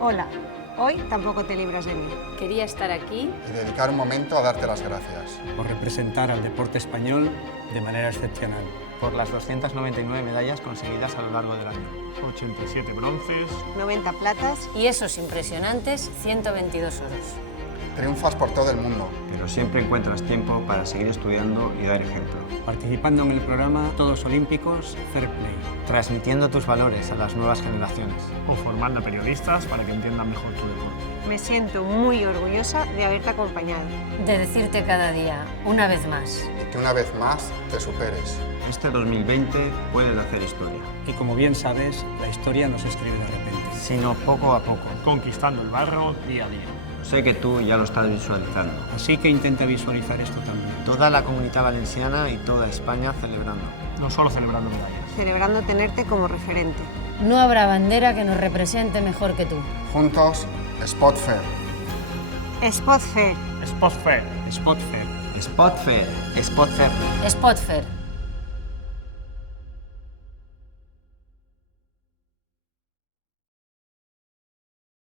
Hola, hoy tampoco te libras de mí. Quería estar aquí y dedicar un momento a darte las gracias. Por representar al deporte español de manera excepcional. Por las 299 medallas conseguidas a lo largo del año. 87 bronces, 90 platas y esos impresionantes 122 oros. Triunfas por todo el mundo. Pero siempre encuentras tiempo para seguir estudiando y dar ejemplo. Participando en el programa Todos Olímpicos Fair Play. Transmitiendo tus valores a las nuevas generaciones. o formando a periodistas para que entiendan mejor tu deporte. me siento muy orgullosa de haberte acompañado. De decirte cada día, una vez más. Y que una vez más te superes. Este 2020 puedes hacer historia. Y como bien sabes, la historia no se escribe de repente, Sino poco a poco. Conquistando el barro día a día. Sé que tú ya lo estás visualizando. Así que intenta visualizar esto también. Toda la comunidad valenciana y toda España celebrando. No solo celebrando medallas. Celebrando tenerte como referente. No habrá bandera que nos represente mejor que tú. Juntos, Spot Fair. Spot Fair. Spot Fair. Spot Fair. Spot Fair. Spot Fair. Spot Fair.